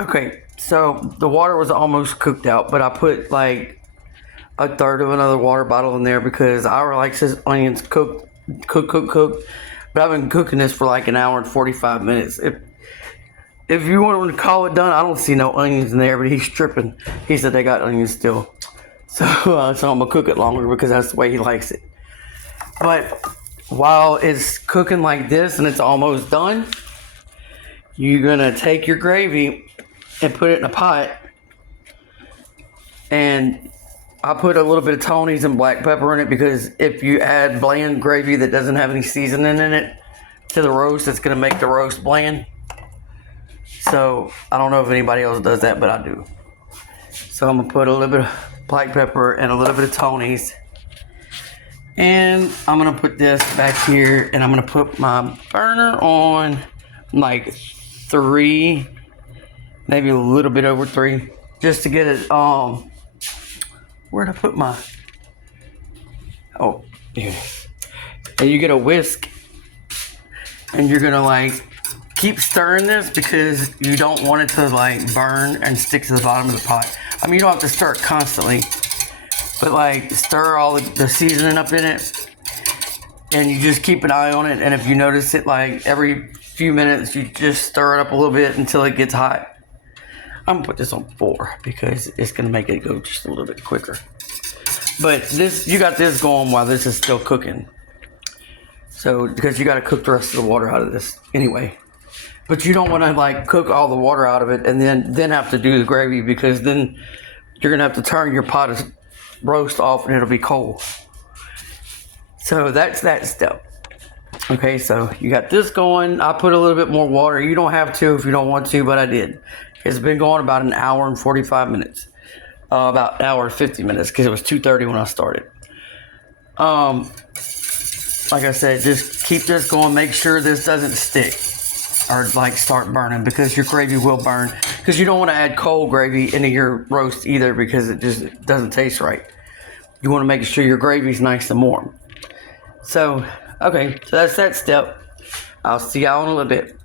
Okay, so the water was almost cooked out, but I put like a third of another water bottle in there because I like this onions cook. But I've been cooking this for like an hour and 45 minutes. If you want to call it done, I don't see no onions in there, but he's tripping. He said they got onions still. So I'm gonna cook it longer because that's the way he likes it. But while it's cooking like this and it's almost done, you're gonna take your gravy and put it in a pot. And I put a little bit of Tony's and black pepper in it because if you add bland gravy that doesn't have any seasoning in it to the roast, it's gonna make the roast bland. So I don't know if anybody else does that, but I do. So I'm gonna put a little bit of black pepper and a little bit of Tony's. And I'm gonna put this back here and I'm gonna put my burner on like 3, maybe a little bit over 3, just to get it, where'd I put my, oh, here it is. And you get a whisk and you're gonna like keep stirring this because you don't want it to like burn and stick to the bottom of the pot. I mean, you don't have to stir it constantly, but like stir all the seasoning up in it and you just keep an eye on it. And if you notice it like every few minutes, you just stir it up a little bit until it gets hot. I'm gonna put this on 4 because it's gonna make it go just a little bit quicker. But this, you got this going while this is still cooking. So, because you gotta cook the rest of the water out of this anyway. But you don't wanna like cook all the water out of it and then have to do the gravy because then you're gonna have to turn your pot of roast off and it'll be cold. So that's that step. Okay, so you got this going. I put a little bit more water. You don't have to if you don't want to, but I did. It's been going about an hour and 45 minutes. About an hour and 50 minutes because it was 2:30 when I started. Like I said, just keep this going. Make sure this doesn't stick or like start burning because your gravy will burn. Because you don't want to add cold gravy into your roast either because it just doesn't taste right. You want to make sure your gravy's nice and warm. So, okay, so that's that step. I'll see y'all in a little bit.